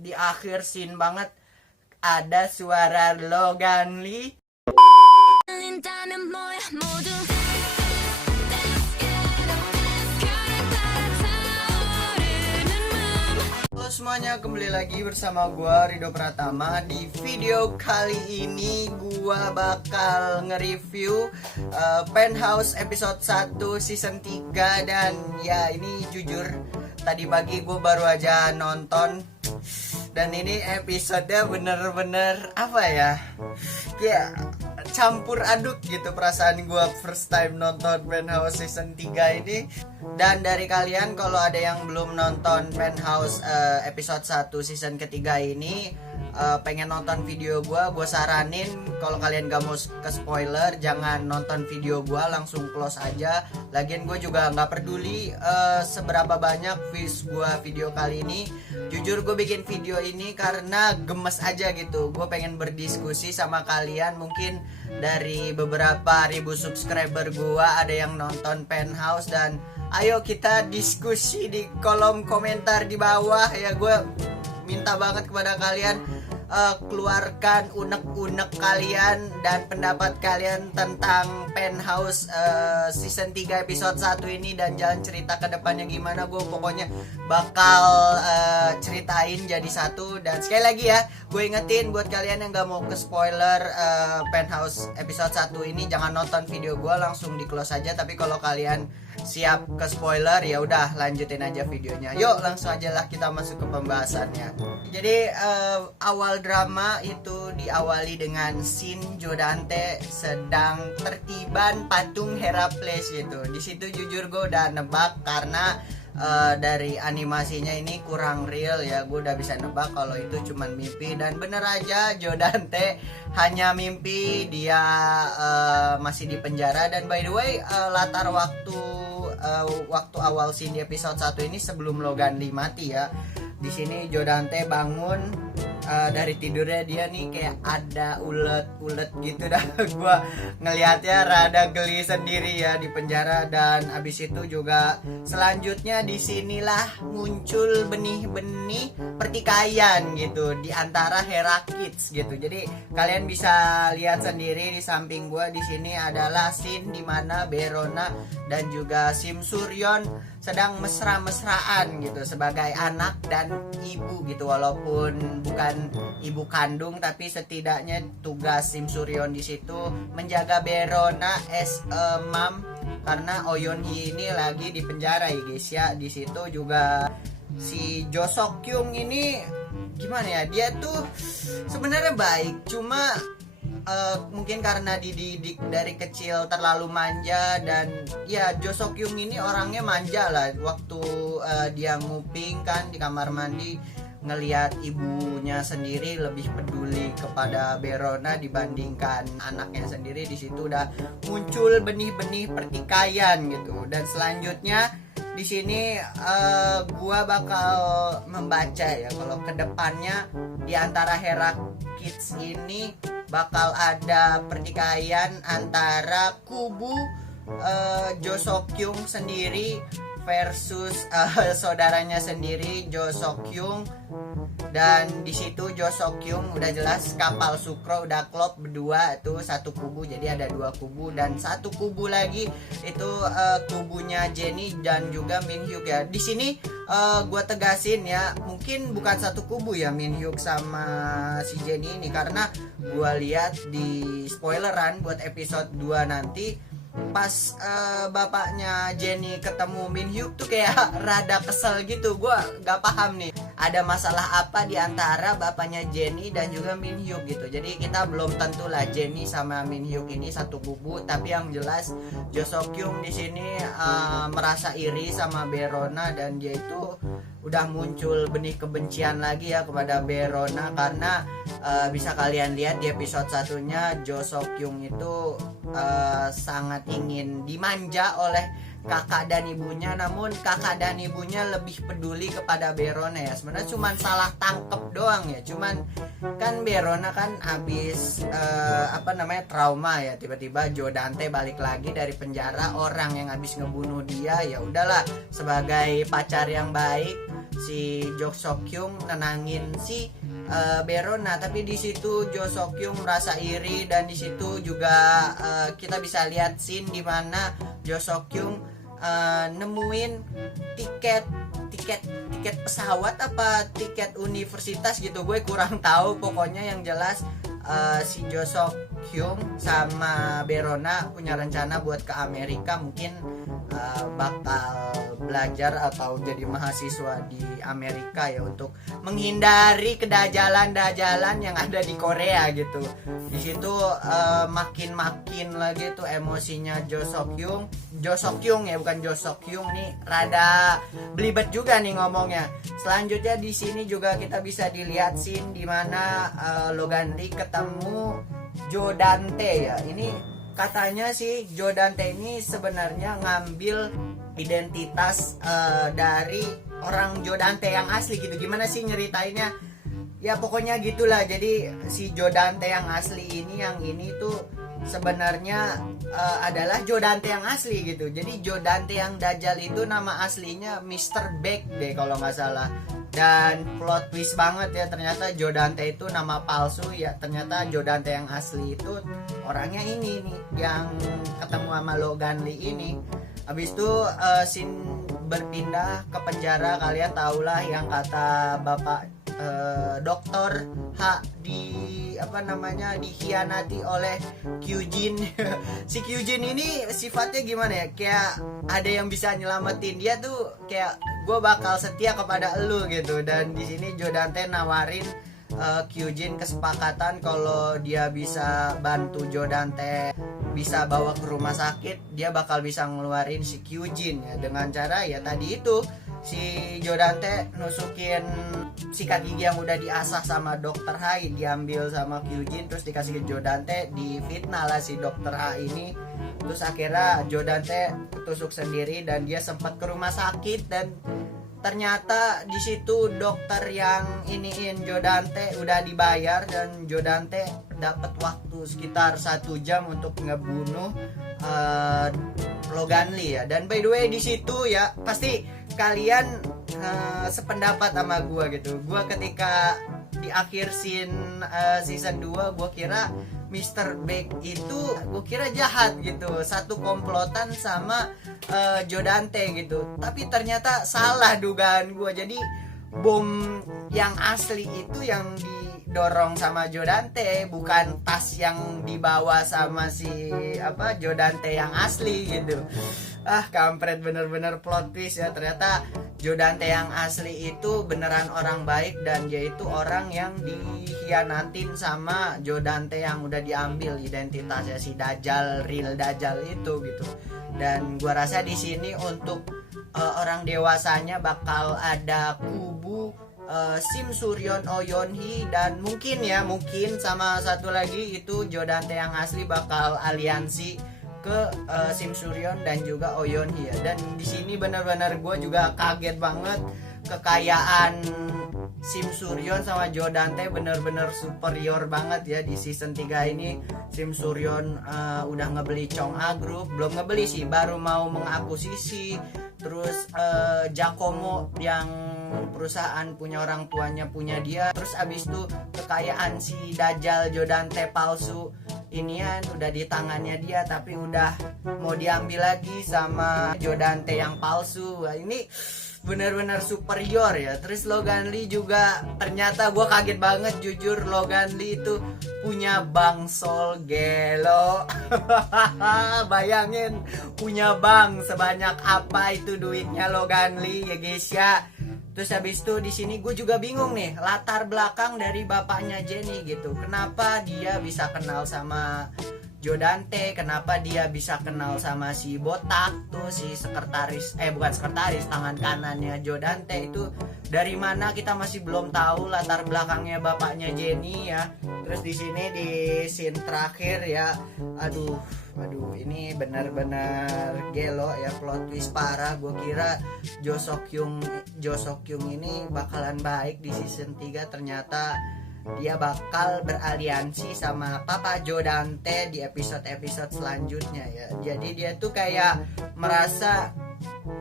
di akhir scene banget ada suara Logan Lee. Halo semuanya, kembali lagi bersama gua Rido Pratama. Di video kali ini gua bakal nge-review Penthouse episode 1 season 3. Dan ya ini jujur tadi pagi gua baru aja nonton. Dan ini episode bener-bener apa ya, campur aduk gitu perasaan gue first time nonton Penthouse season 3 ini. Dan dari kalian kalau ada yang belum nonton Penthouse episode 1 season ketiga ini, pengen nonton video gue saranin kalau kalian gak mau ke spoiler, jangan nonton video gue, langsung close aja. Lagian gue juga gak peduli seberapa banyak views gue video kali ini. Jujur gue bikin video ini karena gemes aja gitu. Gue pengen berdiskusi sama kalian. Mungkin dari beberapa ribu subscriber gue ada yang nonton Penthouse, dan ayo kita diskusi di kolom komentar di bawah ya. Gue minta banget kepada kalian, keluarkan unek-unek kalian dan pendapat kalian tentang Penthouse season 3 episode 1 ini, dan jalan cerita ke depannya gimana. Gue pokoknya bakal ceritain jadi satu. Dan sekali lagi ya, gue ingetin buat kalian yang gak mau ke spoiler Penthouse episode 1 ini, jangan nonton video gue, langsung di close aja. Tapi kalau kalian siap ke spoiler, ya udah lanjutin aja videonya. Yuk langsung aja lah kita masuk ke pembahasannya. Jadi awal drama itu diawali dengan scene Jodante sedang tertiban patung Herakles gitu. Di situ jujur gue udah nebak karena dari animasinya ini kurang real ya. Gue udah bisa nebak kalau itu cuman mimpi, dan bener aja Jodante hanya mimpi. Dia masih di penjara. Dan by the way, latar waktu awal scene di episode 1 ini sebelum Logan Lee mati ya. Di sini Jodante bangun dari tidurnya, dia nih kayak ada ulet gitu dah. Gua ngelihatnya rada geli sendiri ya di penjara. Dan abis itu juga selanjutnya di sinilah muncul benih-benih pertikaian gitu di antara Herakles gitu. Jadi kalian bisa lihat sendiri di samping gua, di sini adalah scene dimana Berona dan juga Simsuryon sedang mesra-mesraan gitu sebagai anak dan ibu gitu. Walaupun bukan ibu kandung, tapi setidaknya tugas Simsuryon di situ menjaga Berona as a mom, karena Oyonhee ini lagi di penjara ya guys ya. Di situ juga si Jo Seok-kyung ini gimana ya, dia tuh sebenarnya baik, cuma mungkin karena dididik dari kecil terlalu manja. Dan ya Jo Seok-kyung ini orangnya manja lah. Waktu dia nguping kan di kamar mandi, ngelihat ibunya sendiri lebih peduli kepada Berona dibandingkan anaknya sendiri. Di situ udah muncul benih-benih pertikaian gitu. Dan selanjutnya di sini gua bakal membaca ya kalau kedepannya di antara Herakles ini bakal ada pertikaian antara kubu Jo Seok-kyung sendiri versus saudaranya sendiri Jo Seok-kyung. Dan di situ Jo Seok-kyung udah jelas kapal Sukro udah klop berdua tuh, satu kubu. Jadi ada dua kubu, dan satu kubu lagi itu kubunya Jennie dan juga Min Hyuk ya. Di sini gue tegasin ya, mungkin bukan satu kubu ya Min Hyuk sama si Jennie ini, karena gue lihat di spoileran buat episode 2 nanti, pas bapaknya Jennie ketemu Min Hyuk tuh kayak rada kesel gitu. Gue gak paham nih ada masalah apa di antara bapaknya Jennie dan juga Min Hyuk gitu. Jadi kita belum tentu lah Jennie sama Min Hyuk ini satu kubu. Tapi yang jelas Jo Seok-kyung di sini merasa iri sama Berona, dan dia itu udah muncul benih kebencian lagi ya kepada Berona. Karena bisa kalian lihat di episode satunya Jo Seok-kyung itu sangat ingin dimanja oleh kakak dan ibunya, namun kakak dan ibunya lebih peduli kepada Berona ya. Sebenarnya cuman salah tangkep doang ya. Cuman kan Berona kan abis trauma ya, tiba-tiba Jodante balik lagi dari penjara. Orang yang abis ngebunuh dia ya udahlah, sebagai pacar yang baik si Jo Seok-kyung nenangin si Berona, tapi di situ Jo Seok-kyung merasa iri, dan di situ juga kita bisa lihat scene di mana Jo Seok-kyung nemuin tiket pesawat apa tiket universitas gitu, gue kurang tahu. Pokoknya yang jelas si Jo Seok-kyung sama Berona punya rencana buat ke Amerika, mungkin bakal belajar atau jadi mahasiswa di Amerika ya, untuk menghindari kedajalan-dajalan yang ada di Korea gitu. Di situ makin lagi tuh emosinya Jo Seok-kyung ya, bukan Jo Seok-kyung nih, rada belibet juga nih ngomongnya. Selanjutnya di sini juga kita bisa dilihat scene di mana Logan Lee ketemu Jo Dante ya. Ini katanya sih Jo Dante ini sebenarnya ngambil identitas dari orang Jo Dante yang asli gitu. Gimana sih nyeritainnya? Ya pokoknya gitulah. Jadi si Jo Dante yang asli ini, yang ini tuh sebenarnya adalah Jo Dante yang asli gitu. Jadi Jo Dante yang Dajjal itu nama aslinya Mr. Beck deh kalau nggak salah. Dan plot twist banget ya, ternyata Jo Dante itu nama palsu ya. Ternyata Jo Dante yang asli itu orangnya ini nih, yang ketemu sama Logan Lee ini. Habis itu scene berpindah ke penjara. Kalian tahulah yang kata Bapak Dokter H dikhianati oleh Kyujin. Si Kyujin ini sifatnya gimana ya, kayak ada yang bisa nyelamatin dia tuh, kayak gue bakal setia kepada elu gitu. Dan di sini Jo Dante nawarin Kyujin kesepakatan kalau dia bisa bantu Jo Dante bisa bawa ke rumah sakit, dia bakal bisa ngeluarin si Kyujin ya, dengan cara ya tadi itu, si Jo Dante nusukin sikat gigi yang udah diasah sama Dokter Hai, diambil sama Kyujin, terus dikasih ke Jo Dante, difitnah lah si Dokter H ini. Terus akhirnya Jo Dante tusuk sendiri dan dia sempat ke rumah sakit, dan ternyata di situ dokter yang iniin Jo Dante udah dibayar, dan Jo Dante dapat waktu sekitar 1 jam untuk ngebunuh Logan Lee ya. Dan by the way di situ ya pasti kalian sependapat sama gue gitu. Gue ketika di akhir scene season 2 gue kira Mr. Beck itu gue kira jahat gitu, satu komplotan sama Jo Dante gitu. Tapi ternyata salah dugaan gue. Jadi bom yang asli itu yang didorong sama Jo Dante, bukan tas yang dibawa sama si Jo Dante yang asli gitu. Kampret, bener-bener plot twist ya. Ternyata Jo Dante yang asli itu beneran orang baik, dan dia itu orang yang dikhianatin sama Jo Dante yang udah diambil identitasnya, si Dajjal, real Dajjal itu gitu. Dan gua rasa di sini untuk orang dewasanya bakal ada kubu Sim Suryon, Oh Yeon Hee, dan mungkin sama satu lagi itu Jo Dante yang asli bakal aliansi ke Sim Suryon dan juga Oh Yeon Hee ya. Dan di sini benar-benar gue juga kaget banget, kekayaan Sim Suryon sama Jo Dante benar-benar superior banget ya di season 3 ini. Sim Suryon udah ngebeli Chong A Group, belum ngebeli sih, baru mau mengakuisisi. Terus Giacomo yang perusahaan punya orang tuanya punya dia. Terus abis itu kekayaan si Dajjal Jo Dante palsu inian udah di tangannya dia, tapi udah mau diambil lagi sama Jo Dante yang palsu. Ini benar-benar superior ya. Terus Logan Lee juga ternyata gue kaget banget jujur, Logan Lee itu punya bangsol gelo. Bayangin punya bank sebanyak apa itu duitnya Logan Lee ya guys ya. Terus habis itu di sini gue juga bingung nih latar belakang dari bapaknya Jennie gitu. Kenapa dia bisa kenal sama Jo Dante, kenapa dia bisa kenal sama si botak tuh, si sekretaris, bukan sekretaris, tangan kanannya Jo Dante itu dari mana, kita masih belum tahu latar belakangnya bapaknya Jennie ya. Terus di sini di scene terakhir ya, aduh ini benar-benar gelo ya, plot twist parah. Gue kira Jo Seok-kyung ini bakalan baik di season 3, ternyata dia bakal beraliansi sama Papa Jo Dante di episode-episode selanjutnya ya. Jadi dia tuh kayak merasa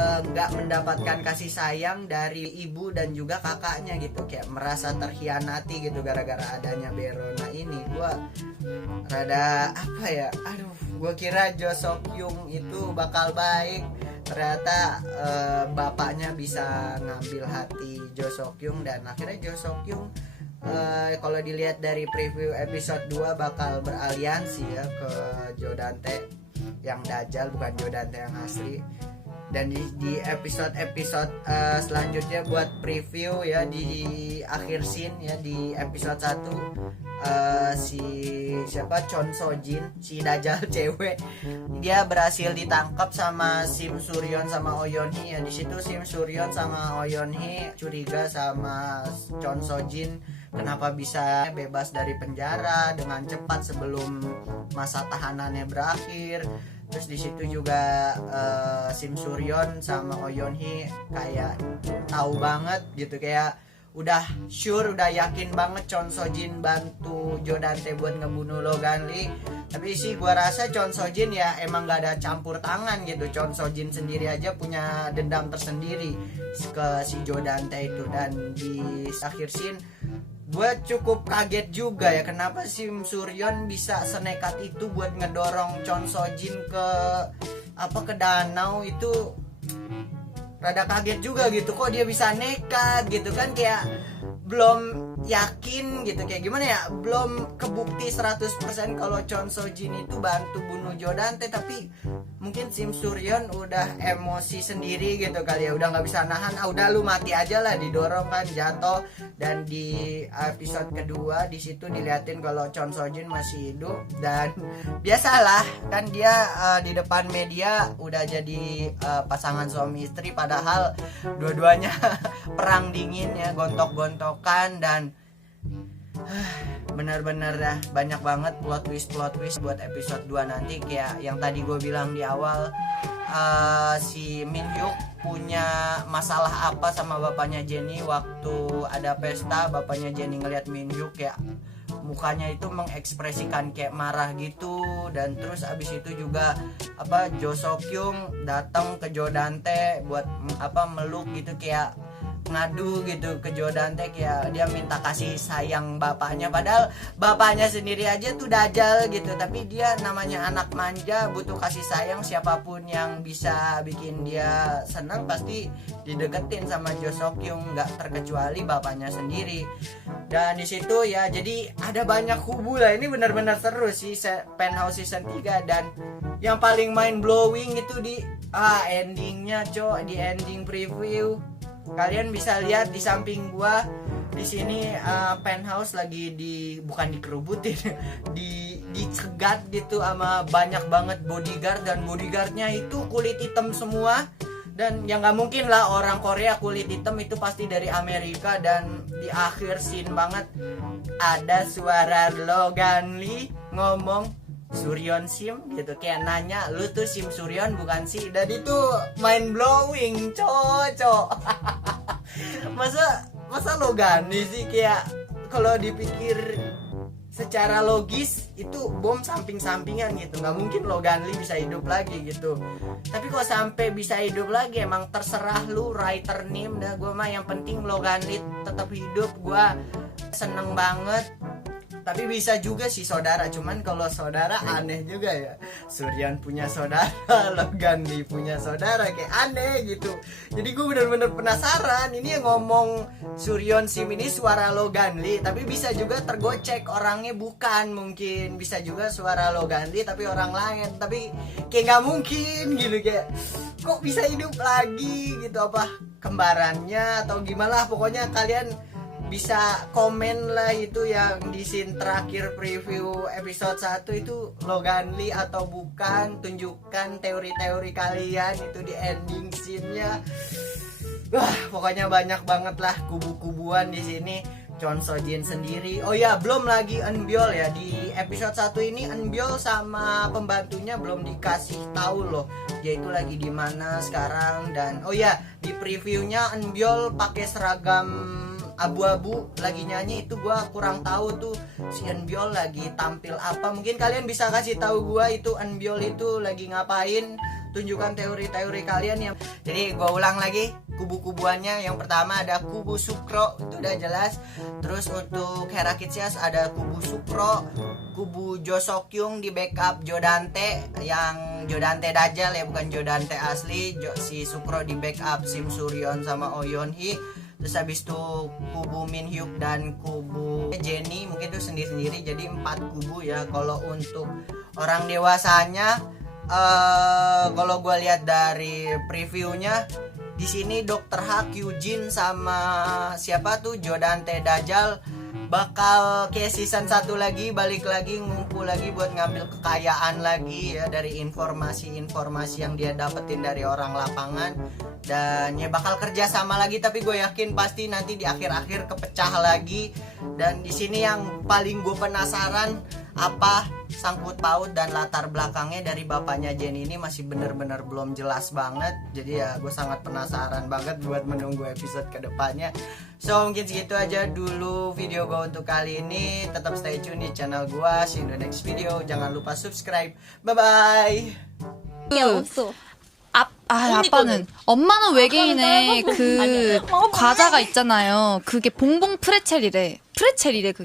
nggak mendapatkan kasih sayang dari ibu dan juga kakaknya gitu, kayak merasa terhianati gitu gara-gara adanya Berona ini. Gue rada apa ya, aduh, gue kira Jo Seok-kyung itu bakal baik, ternyata bapaknya bisa ngambil hati Jo Seok-kyung, dan akhirnya Jo Seok-kyung kalau dilihat dari preview episode 2 bakal beraliansi ya ke Jo Dante yang Dajjal, bukan Jo Dante yang asli. Dan di episode selanjutnya buat preview ya, di akhir scene ya di episode 1 si siapa Chon Sojin, si Dajjal cewek, dia berhasil ditangkap sama Sim Suryon sama Oh Yeon Hee ya. Di situ Sim Suryon sama Oh Yeon Hee curiga sama Chon Sojin kenapa bisa bebas dari penjara dengan cepat sebelum masa tahanannya berakhir. Terus di situ juga Sim Suryon sama Oh Yeon Hee kayak tahu banget gitu, kayak udah sure, udah yakin banget Chon Sojin bantu Jo Dante buat ngebunuh Logan Lee. Tapi sih gua rasa Chon Sojin ya emang gak ada campur tangan gitu. Chon Sojin sendiri aja punya dendam tersendiri ke si Jo Dante itu. Dan di akhir scene gue cukup kaget juga ya, kenapa Sim Suryon bisa senekat itu buat ngedorong Chon Sojin ke danau itu. Rada kaget juga gitu, kok dia bisa nekat gitu kan, kayak belum yakin gitu, kayak gimana ya, belum kebukti 100% kalau Chon Sojin itu bantu bunuh Jo Dante. Tapi mungkin Sim Suryon udah emosi sendiri gitu kali ya, udah nggak bisa nahan, udah lu mati aja lah, didorong kan jatuh. Dan di episode kedua di situ diliatin kalau Chon Sojin masih hidup, dan biasalah kan dia di depan media udah jadi pasangan suami istri, padahal dua-duanya perang dingin ya, gontok-gontokan. Dan benar-benar dah banyak banget plot twist buat episode 2 nanti. Kayak yang tadi gue bilang di awal, si Min Hyuk punya masalah apa sama bapaknya Jennie waktu ada pesta. Bapaknya Jennie ngeliat Min Hyuk kayak mukanya itu mengekspresikan kayak marah gitu. Dan terus abis itu juga Jo Seok-kyung datang ke Jo Dante buat meluk gitu, kayak ngadu gitu ke Jo Dante, kayak dia minta kasih sayang bapaknya, padahal bapaknya sendiri aja tuh Dajjal gitu. Tapi dia namanya anak manja, butuh kasih sayang, siapapun yang bisa bikin dia senang pasti dideketin sama Jo Seok-kyung, nggak terkecuali bapaknya sendiri. Dan di situ ya jadi ada banyak kubu lah. Ini benar-benar seru sih Penthouse season 3. Dan yang paling mind blowing itu di endingnya, di ending preview. Kalian bisa lihat di samping gua di sini Penthouse lagi bukan dikerubutin, dicegat gitu sama banyak banget bodyguard, dan bodyguardnya itu kulit hitam semua. Dan yang nggak mungkin lah orang Korea kulit hitam, itu pasti dari Amerika. Dan di akhir scene banget ada suara Logan Lee ngomong Suryon Sim gitu, kayak nanya, lu tuh Sim Suryon bukan sih? Dan itu mind blowing cocok. masa Logan Lee sih, kayak kalau dipikir secara logis itu bom samping-sampingan gitu, nggak mungkin Logan Lee bisa hidup lagi gitu. Tapi kalau sampai bisa hidup lagi, emang terserah lu writer Nim dah. Gue mah yang penting Logan Lee tetap hidup, gue seneng banget. Tapi bisa juga sih saudara, cuman kalau saudara aneh juga ya, Suryan punya saudara, Logan Lee punya saudara, kayak aneh gitu. Jadi gue bener-bener penasaran, ini yang ngomong Suryon Sim ini suara Logan Lee, tapi bisa juga tergocek orangnya bukan, mungkin bisa juga suara Logan Lee tapi orang lain. Tapi kayak nggak mungkin gitu, kayak kok bisa hidup lagi gitu, apa kembarannya atau gimana. Pokoknya kalian bisa komen lah itu yang di scene terakhir preview episode 1 itu Logan Lee atau bukan. Tunjukkan teori-teori kalian itu di ending scene-nya. Wah, pokoknya banyak banget lah kubu-kubuan di sini. Chon Sojin sendiri. Oh ya, belum lagi Eunbyul ya. Di episode 1 ini Eunbyul sama pembantunya belum dikasih tahu loh dia itu lagi di mana sekarang. Dan oh ya, di previewnya Eunbyul pakai seragam abu-abu lagi nyanyi, itu gua kurang tahu tuh si Eunbyul lagi tampil apa. Mungkin kalian bisa kasih tahu gua itu Eunbyul itu lagi ngapain. tunjukkan teori-teori kalian ya. Jadi gue ulang lagi kubu-kubuannya. Yang pertama ada kubu Sukro, itu udah jelas. Terus untuk Herakitsias ada kubu Sukro, kubu Jo Sokyung di backup Jodante, yang Jodante Dajjal ya, bukan Jodante asli. Si Sukro di backup Sim Suryon sama Oh Yeon Hee. Terus habis itu kubu Min Hyuk dan kubu Jennie mungkin itu sendiri-sendiri, jadi 4 kubu ya. Kalau untuk orang dewasanya, kalau gue lihat dari previewnya di sini Dr. Ha Kyujin sama siapa tuh Jodante Dajjal bakal kayak season 1 lagi, balik lagi ngumpul lagi buat ngambil kekayaan lagi ya dari informasi-informasi yang dia dapetin dari orang lapangan. Dan ya bakal kerja sama lagi, tapi gue yakin pasti nanti di akhir-akhir kepecah lagi. Dan di sini yang paling gue penasaran apa sangkut paut dan latar belakangnya dari bapaknya Jennie ini masih bener-bener belum jelas banget. Jadi ya gue sangat penasaran banget buat menunggu episode kedepannya. So mungkin segitu aja dulu video gue untuk kali ini. Tetap stay tune di channel gue. See you in the next video. Jangan lupa subscribe. Bye bye. 야 없어. 아빠는 엄마는 외계인의 그 과자가 있잖아요. 그게 봉봉 프레첼이래. 프레첼이래 그게.